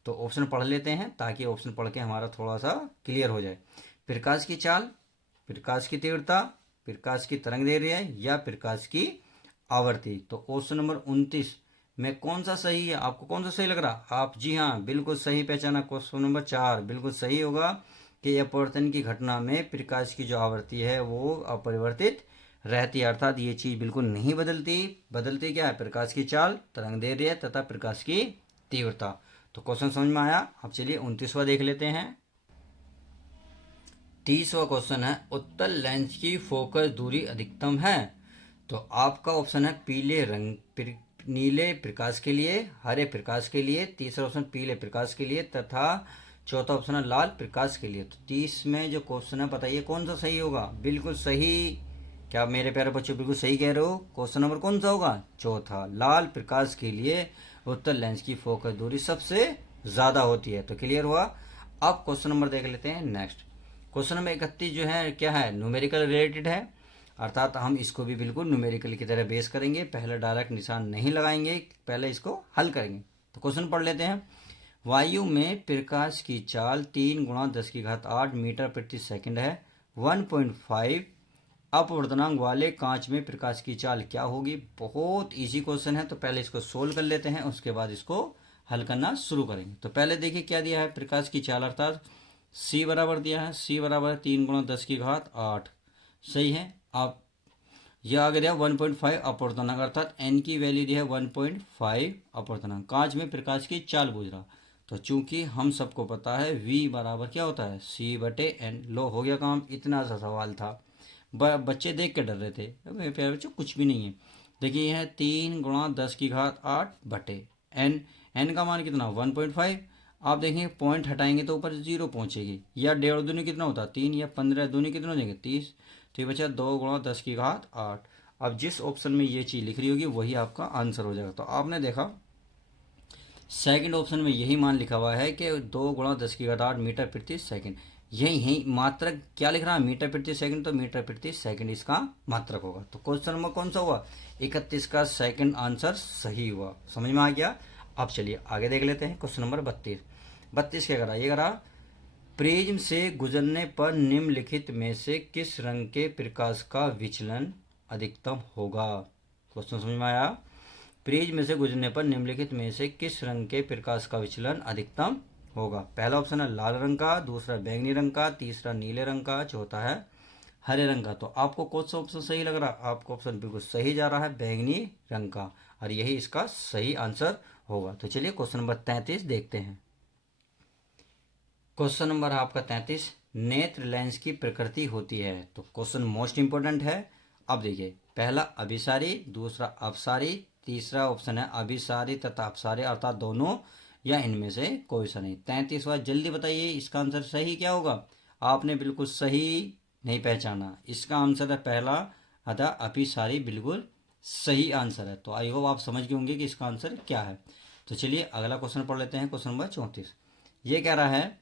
तो ऑप्शन पढ़ लेते हैं ताकि ऑप्शन पढ़ के हमारा थोड़ा सा क्लियर हो जाए। प्रकाश की चाल, प्रकाश की तीव्रता, प्रकाश की तरंग दैर्ध्य, या प्रकाश की आवर्ती। तो ऑप्शन नंबर 29 में कौन सा सही है? आपको कौन सा सही लग रहा? आप जी हाँ, बिल्कुल सही पहचाना। क्वेश्चन नंबर 4 बिल्कुल सही होगा कि अपवर्तन की घटना में प्रकाश की जो आवर्ती है वो अपरिवर्तित रहती है, अर्थात ये चीज बिल्कुल नहीं बदलती। बदलती क्या है? प्रकाश की चाल, तरंग दैर्ध्य तथा प्रकाश की तीव्रता। तो क्वेश्चन समझ में आया? अब चलिए 29वां देख लेते हैं। 30वां क्वेश्चन है, उत्तल लेंस की फोकस दूरी अधिकतम है। तो आपका ऑप्शन है पीले रंग नीले प्रकाश के लिए, हरे प्रकाश के लिए, तीसरा ऑप्शन पीले प्रकाश के लिए, तथा चौथा ऑप्शन है लाल प्रकाश के लिए। तो 30 में जो क्वेश्चन है, बताइए कौन सा सही होगा? बिल्कुल सही। क्या आप मेरे प्यारे बच्चों बिल्कुल सही कह रहे हो? क्वेश्चन नंबर कौन सा होगा? चौथा, लाल प्रकाश के लिए उत्तल लेंस की फोकस दूरी सबसे ज्यादा होती है। तो क्लियर हुआ? अब क्वेश्चन नंबर देख लेते हैं नेक्स्ट। क्वेश्चन नंबर 31 जो है क्या है? न्यूमेरिकल रिलेटेड है, अर्थात हम इसको भी बिल्कुल न्यूमेरिकल की तरह बेस करेंगे। पहले डायरेक्ट निशान नहीं लगाएंगे, पहले इसको हल करेंगे। तो क्वेश्चन पढ़ लेते हैं। वायु में प्रकाश की चाल 3 × 10⁸ मीटर प्रति सेकंड है। 1.5 अपवर्तनांक वाले कांच में प्रकाश की चाल क्या होगी? बहुत इजी क्वेश्चन है, तो पहले इसको सोल्व कर लेते हैं, उसके बाद इसको हल करना शुरू करेंगे। तो पहले देखिए क्या दिया है, प्रकाश की चाल अर्थात c बराबर दिया है, c बराबर 3 × 10⁸ सही है। आप यह आगे दिया 1.5 अपवर्तनांक, अर्थात n की वैल्यू दी है 1.5 अपवर्तनांक। कांच में प्रकाश की चाल पूछ रहा, तो चूंकि हम सबको पता है v बराबर क्या होता है? c/n। लो हो गया काम, इतना सा सवाल था, बच्चे देख के डर रहे थे। मेरे प्यारे बच्चों कुछ भी नहीं है। देखिए यह 3 × 10⁸ n का मान कितना? 1.5। आप देखेंगे पॉइंट हटाएंगे तो ऊपर 0 पहुंचेगी, या 1.5 दूनी कितना होता है? 3, या 15 दूनी कितना हो जाएंगे? 30। तो ये बचा 2 × 10⁸। अब जिस ऑप्शन में ये चीज़ लिख रही होगी वही आपका आंसर हो जाएगा। तो आपने देखा सेकंड ऑप्शन में यही मान लिखा हुआ है कि 2 × 10⁸ मीटर प्रति सेकंड। यही मात्रक क्या लिख रहा है? मीटर प्रति सेकंड, तो मीटर प्रति सेकंड इसका मात्रक होगा। तो क्वेश्चन नंबर कौन सा हुआ? 31 का सेकंड आंसर सही हुआ। समझ में आ गया? अब चलिए आगे देख लेते हैं। क्वेश्चन नंबर 32 क्या करा? ये करा, प्रिज्म से गुजरने पर निम्नलिखित में से किस रंग के प्रकाश का विचलन अधिकतम होगा? क्वेश्चन समझ में आया? प्रिज्म से गुजरने पर निम्नलिखित में से किस रंग के प्रकाश का विचलन अधिकतम होगा? पहला ऑप्शन है लाल रंग का, दूसरा बैंगनी रंग का, तीसरा नीले रंग का, चौथा है हरे रंग का। तो आपको कौन सा ऑप्शन सही लग रहा है? आपको ऑप्शन बिल्कुल सही जा रहा है, बैंगनी रंग का, और यही इसका सही आंसर होगा। तो चलिए क्वेश्चन नंबर 33 देखते हैं। क्वेश्चन नंबर आपका 33, नेत्र लेंस की प्रकृति होती है। तो क्वेश्चन मोस्ट इंपोर्टेंट है। अब देखिए, पहला अभिसारी, दूसरा अपसारी, तीसरा ऑप्शन है अभिसारी तथा अपसारी, अर्थात दोनों या इनमें से कोई सा नहीं। 33वां जल्दी बताइए, इसका आंसर सही क्या होगा? आपने बिल्कुल सही नहीं पहचाना। इसका आंसर है पहला, अतः अभिसारी बिल्कुल सही आंसर है। तो आई होप आप समझ गए होंगे कि इसका आंसर क्या है। तो चलिए अगला क्वेश्चन पढ़ लेते हैं, क्वेश्चन नंबर 34। ये कह रहा है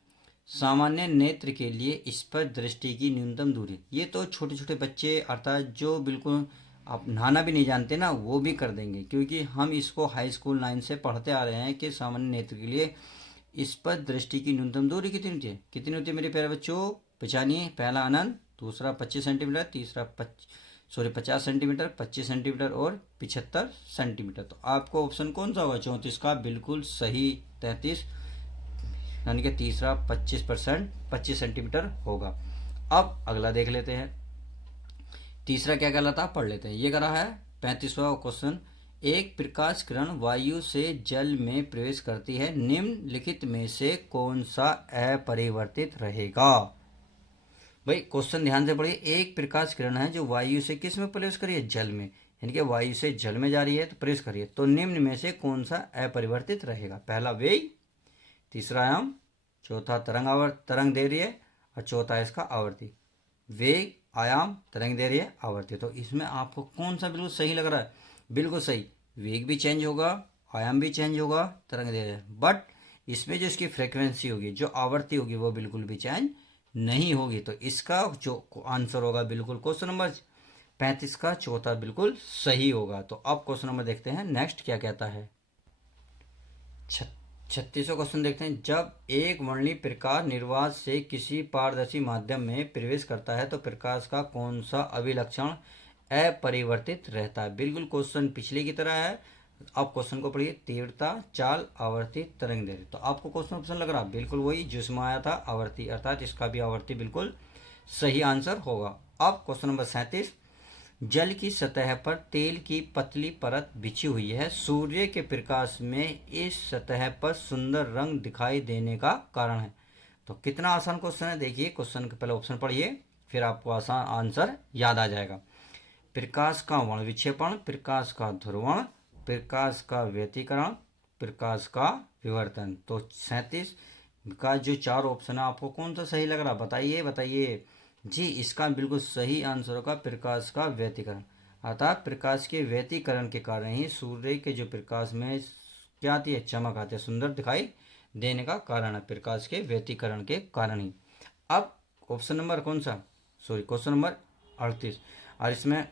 सामान्य नेत्र के लिए स्पष्ट दृष्टि की न्यूनतम दूरी। ये तो छोटे छोटे बच्चे अर्थात जो बिल्कुल आप नहाना भी नहीं जानते ना, वो भी कर देंगे, क्योंकि हम इसको हाई स्कूल 9 से पढ़ते आ रहे हैं कि सामान्य नेत्र के लिए स्पष्ट दृष्टि की न्यूनतम दूरी कितनी होती है। कितनी होती है मेरे प्यारे बच्चों? पहचानिए। पहला अनंत, दूसरा 25 सेंटीमीटर, तीसरा 50 सेंटीमीटर, 25 सेंटीमीटर और 75 सेंटीमीटर। तो आपको ऑप्शन कौन सा होगा 34 का? बिल्कुल सही 33, यानी कि तीसरा 25 सेंटीमीटर होगा। अब अगला देख लेते हैं, तीसरा क्या कहलाता, पढ़ लेते हैं। ये कह रहा है 35वां क्वेश्चन, एक प्रकाश किरण वायु से जल में प्रवेश करती है, निम्नलिखित में से कौन सा अपरिवर्तित रहेगा? भाई क्वेश्चन ध्यान से पढ़िए। एक प्रकाश किरण है जो वायु से किस में प्रवेश करी है? जल में, यानी कि वायु से जल में जा रही है तो प्रवेश करिए। तो निम्न में से कौन सा अपरिवर्तित रहेगा? पहला वेग, तीसरा आयाम, चौथा तरंग दे रही है, और चौथा इसका आवर्ती। वेग, आयाम, तरंग दे रही है, आवर्ती। तो इसमें आपको कौन सा बिल्कुल सही लग रहा है? बिल्कुल सही। वेग भी चेंज होगा, आयाम भी चेंज होगा, तरंग दे रही है, बट इसमें जो इसकी फ्रीक्वेंसी होगी, जो आवर्ती होगी, वो बिल्कुल भी चेंज नहीं होगी। तो इसका जो आंसर होगा बिल्कुल क्वेश्चन नंबर 35 का चौथा बिल्कुल सही होगा। तो अब क्वेश्चन नंबर देखते हैं नेक्स्ट क्या कहता है। 36वां क्वेश्चन देखते हैं, जब एक वर्णीय प्रकाश निर्वात से किसी पारदर्शी माध्यम में प्रवेश करता है तो प्रकाश का कौन सा अभिलक्षण अपरिवर्तित रहता है? बिल्कुल क्वेश्चन पिछले की तरह है। अब क्वेश्चन को पढ़िए, तीव्रता, चाल, आवर्ती, तरंग दैर्घ्य। तो आपको क्वेश्चन ऑप्शन लग रहा है बिल्कुल वही जिसमें आया था, आवर्ती, अर्थात इसका भी आवर्ती बिल्कुल सही आंसर होगा। अब क्वेश्चन नंबर 37, जल की सतह पर तेल की पतली परत बिछी हुई है, सूर्य के प्रकाश में इस सतह पर सुंदर रंग दिखाई देने का कारण है। तो कितना आसान क्वेश्चन है, देखिए क्वेश्चन के पहले ऑप्शन पढ़िए, फिर आपको आसान आंसर याद आ जाएगा। प्रकाश का वर्ण विक्षेपण, प्रकाश का ध्रुवण, प्रकाश का व्यतिकरण, प्रकाश का विवर्तन। तो 37 का जो चार ऑप्शन है आपको कौन सा सही लग रहा, बताइए बताइए जी। इसका बिल्कुल सही आंसर होगा प्रकाश का व्यतिकरण, अर्थात प्रकाश के व्यतिकरण के कारण ही सूर्य के जो प्रकाश में क्या आती है, चमक आती है, सुंदर दिखाई देने का कारण है प्रकाश के व्यतिकरण के कारण ही। अब ऑप्शन नंबर कौन सा, क्वेश्चन नंबर 38, और इसमें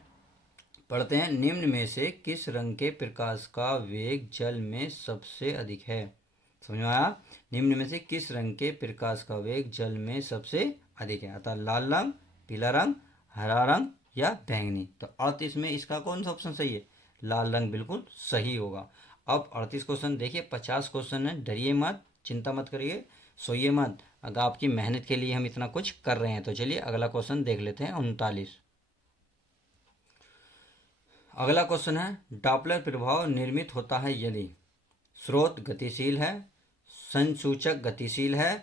पढ़ते हैं, निम्न में से किस रंग के प्रकाश का वेग जल में सबसे अधिक है? समझ में आया? निम्न में से किस रंग के प्रकाश का वेग जल में सबसे अधिक है, अर्थात लाल रंग, पीला रंग, हरा रंग या बैंगनी। तो 38 में इसका कौन सा ऑप्शन सही है? लाल रंग बिल्कुल सही होगा। अब 38 क्वेश्चन देखिए, 50 क्वेश्चन है, डरिए मत, चिंता मत करिए, सोइए मत, अगर आपकी मेहनत के लिए हम इतना कुछ कर रहे हैं। तो चलिए अगला क्वेश्चन देख लेते हैं, 39। अगला क्वेश्चन है, डॉपलर प्रभाव निर्मित होता है यदि स्रोत गतिशील है, संसूचक गतिशील है,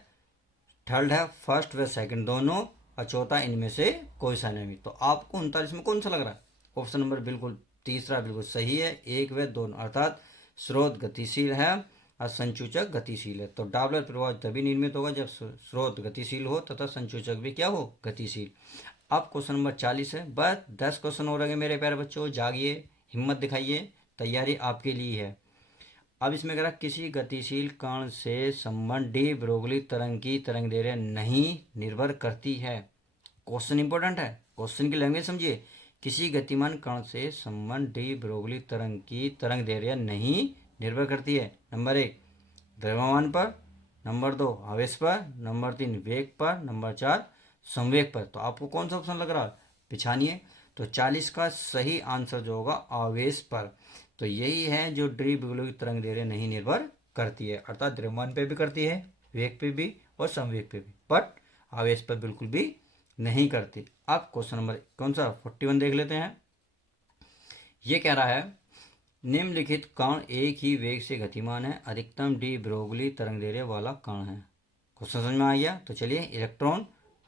थर्ड है फर्स्ट व सेकंड दोनों, और चौथा इनमें से कोई सा नहीं। तो आपको 39 में कौन सा लग रहा है? ऑप्शन नंबर बिल्कुल तीसरा बिल्कुल सही है, एक व दोनों, अर्थात स्रोत गतिशील है और संसूचक गतिशील है। तो डॉपलर प्रभाव तभी निर्मित होगा जब स्रोत गतिशील हो तथा संसूचक भी क्या हो, गतिशील। अब क्वेश्चन नंबर 40 है, बस 10 क्वेश्चन हो रहे हैं मेरे प्यारे बच्चों, जागिए, हिम्मत दिखाइए, तैयारी आपके लिए है। अब इसमें कह रहा किसी गतिशील कण से संबंध डी ब्रोगली तरंग की तरंग दैर्घ्य नहीं निर्भर करती है। क्वेश्चन इंपॉर्टेंट है, क्वेश्चन की लैंग्वेज समझिए। किसी गतिमान कण से संबंध डी ब्रोगली तरंग की तरंग दैर्घ्य नहीं निर्भर करती है। नंबर 1 द्रव्यमान पर, नंबर 2 आवेश पर, नंबर 3 वेग पर, नंबर 4 संवेग पर। तो आपको कौन सा ऑप्शन लग रहा है, पिछानिए। तो 40 का सही आंसर जो होगा आवेश पर। तो यही है जो डी ब्रोगली तरंग दैर्घ्य नहीं निर्भर करती है, अर्थात द्रव्यमान पे भी करती है, वेग पे भी और संवेग पे भी, बट आवेश पर बिल्कुल भी नहीं करती। अब क्वेश्चन नंबर कौन सा 41 देख लेते हैं। ये कह रहा है, निम्नलिखित कण एक ही वेग से गतिमान है, अधिकतम डी ब्रोगली तरंग दैर्घ्य वाला कण है। क्वेश्चन समझ में आ गया? तो चलिए, इलेक्ट्रॉन,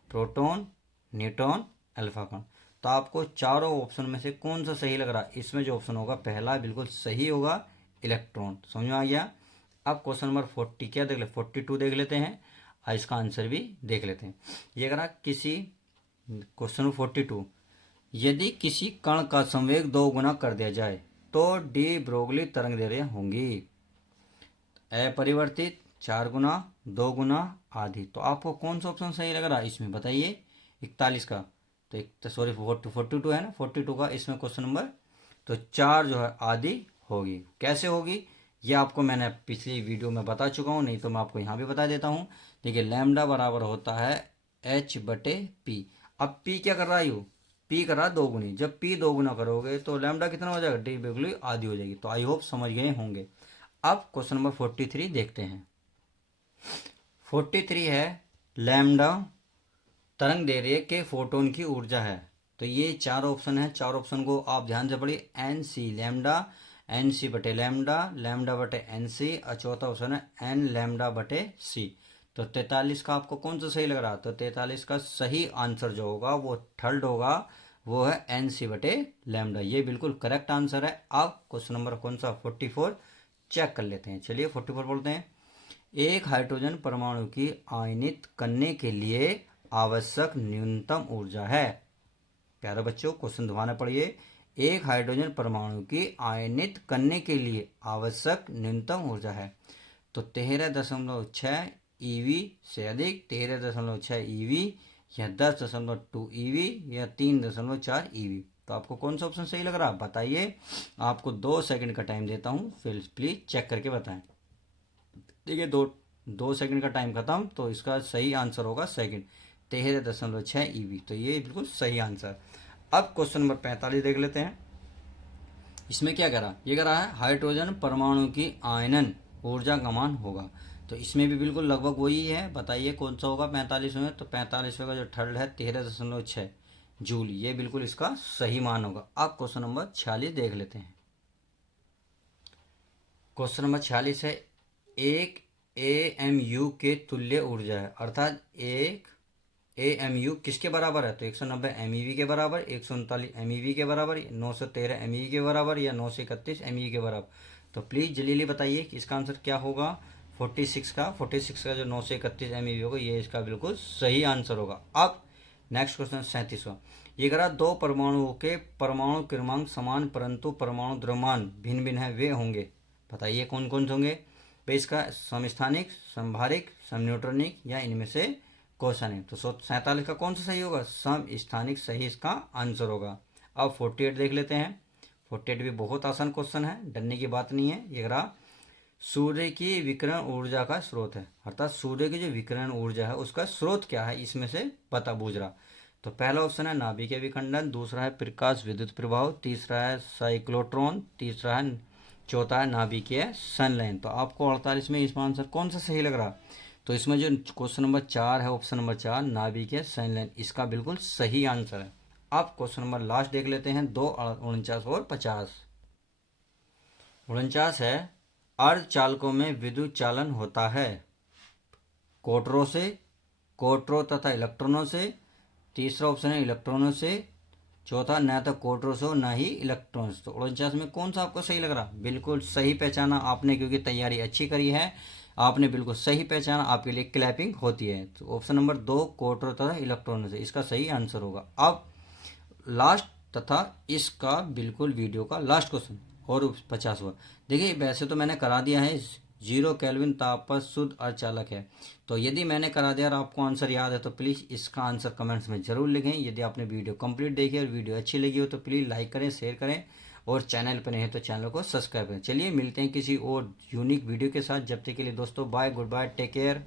प्रोटॉन, न्यूट्रॉन, अल्फा कण। तो आपको चारों ऑप्शन में से कौन सा सही लग रहा है? इसमें जो ऑप्शन होगा पहला बिल्कुल सही होगा, इलेक्ट्रॉन। समझ में आ गया? अब क्वेश्चन नंबर 40 क्या देख ले, 42 देख लेते हैं। इसका आंसर भी देख लेते हैं। ये करा किसी क्वेश्चन 42, यदि किसी कण का संवेग 2 गुना कर दिया जाए तो डी ब्रोगली तरंग दैर्घ्य होंगी अपरिवर्तित, 4 गुना, 2 गुना, आधी। तो आपको कौन सा ऑप्शन सही लग रहा है इसमें बताइए। 41 का, तो एक सॉरी 42 है ना, 42 का इसमें क्वेश्चन नंबर, तो 4 जो है आधी होगी। कैसे होगी ये आपको मैंने पिछली वीडियो में बता चुका हूँ, नहीं तो मैं आपको यहाँ भी बता देता हूँ। देखिए लैम्डा बराबर होता है h/p। अब p क्या कर रहा है, यू p कर रहा है 2 गुनी। जब p 2 गुना करोगे तो लैम्डा कितना हो जाएगा, डी ब्रोगली आधी हो जाएगी। तो आई होप समझ गए होंगे। अब क्वेश्चन नंबर 43 देखते हैं। 43 है लैम्डा तरंग दैर्घ्य के फोटोन की ऊर्जा है। तो ये 4 ऑप्शन है, 4 ऑप्शन को आप ध्यान से पढ़िए। N C lambda, N C बटे लैम्डा, लैम्डा बटे एन सी, और चौथा ऑप्शन है एन लैम्डा बटे सी। तो 43 का आपको कौन सा सही लग रहा, तो 43 का सही आंसर जो होगा वो थर्ड होगा, वो है एन सी बटे लैम्डा। ये बिल्कुल करेक्ट आंसर है। अब क्वेश्चन नंबर कौन सा 44 चेक कर लेते हैं। चलिए 44 बोलते हैं। एक हाइड्रोजन परमाणु की आयनित करने के लिए आवश्यक न्यूनतम ऊर्जा है। प्यारे बच्चों क्वेश्चन दोबारा पढ़िए। एक हाइड्रोजन परमाणु की आयनित करने के लिए आवश्यक न्यूनतम ऊर्जा है। तो 13.6 ईवी से अधिक, 13.6 ईवी, या 10.2 ईवी, या 3.4 ईवी। तो आपको कौन सा ऑप्शन सही लग रहा है बताइए। आपको 2 सेकंड का टाइम देता हूँ, फिर प्लीज चेक करके बताएं। देखिए 2 सेकंड का टाइम खत्म, तो इसका सही आंसर होगा सेकंड, 13.6 ईवी। तो ये बिल्कुल सही आंसर। अब क्वेश्चन नंबर 45 देख लेते हैं। इसमें क्या करा, ये करा है हाइड्रोजन परमाणु की आयनन ऊर्जा का मान होगा। तो इसमें भी बिल्कुल लगभग वही है, बताइए कौन सा होगा 45 में। तो 45 का जो थर्ड है 13.6 जूल, ये बिल्कुल इसका सही मान होगा। अब क्वेश्चन नंबर 46 देख लेते हैं। क्वेश्चन नंबर 46 है एक AMU के तुल्य ऊर्जा है, अर्थात एक AMU किसके बराबर है, तो 190 MeV के बराबर, 139 MeV के बराबर, 913 MeV के बराबर, या 931 MeV के बराबर। तो प्लीज़ जल्दी बताइए कि इसका आंसर क्या होगा। 46 का जो 931 MeV होगा ये इसका बिल्कुल सही आंसर होगा। अब नेक्स्ट क्वेश्चन 37वां। ये करा दो परमाणुओं के परमाणु क्रमांक समान परंतु परमाणु द्रव्यमान भिन्न भिन्न है, वे होंगे। बताइए कौन कौन से होंगे भाई। इसका समस्थानिक, समभारिक, समन्यूट्रॉनिक, या इनमें से क्वेश्चन है। तो 47 का कौन सा सही होगा, सम स्थानिक सही इसका आंसर होगा। अब 48 देख लेते हैं। 48 भी बहुत आसान क्वेश्चन है, डरने की बात नहीं है। ये रहा सूर्य की विकिरण ऊर्जा का स्रोत है, अर्थात सूर्य की जो विकिरण ऊर्जा है उसका स्रोत क्या है, इसमें से पता बूझ रहा। तो पहला ऑप्शन है नाभिकीय विखंडन, दूसरा है प्रकाश विद्युत प्रभाव, तीसरा है साइक्लोट्रॉन, तीसरा है, चौथा है नाभिकीय संलयन। तो आपको 48 में इसमें आंसर कौन सा सही लग रहा, तो इसमें जो क्वेश्चन नंबर 4 है, ऑप्शन नंबर 4 नाभिकीय संलयन, इसका बिल्कुल सही आंसर है। अब क्वेश्चन नंबर लास्ट देख लेते हैं 2, 49 और 50। 49 है अर्धचालकों में विद्युत चालन होता है कोटरों से, कोटरों तथा इलेक्ट्रॉनों से, तीसरा ऑप्शन है इलेक्ट्रॉनों से, चौथा न तो कोटरों से न ही इलेक्ट्रॉन से। तो 49 में कौन सा आपको सही लग रहा, बिल्कुल सही पहचाना आपने, क्योंकि तैयारी अच्छी करी है आपने, बिल्कुल सही पहचाना, आपके लिए क्लैपिंग होती है। तो ऑप्शन नंबर 2 कोटरों तथा इलेक्ट्रॉनों से, इसका सही आंसर होगा। अब लास्ट तथा इसका बिल्कुल वीडियो का लास्ट क्वेश्चन और 50वां। देखिए वैसे तो मैंने करा दिया है 0 केल्विन ताप पर शुद्ध अर्धचालक है। तो यदि मैंने करा दिया और आपको आंसर याद है तो प्लीज़ इसका आंसर कमेंट्स में ज़रूर लिखें। यदि आपने वीडियो कंप्लीट देखी और वीडियो अच्छी लगी हो तो प्लीज़ लाइक करें, शेयर करें, और चैनल पर नहीं है तो चैनल को सब्सक्राइब करें। चलिए मिलते हैं किसी और यूनिक वीडियो के साथ, जब तक के लिए दोस्तों bye, good bye, take care.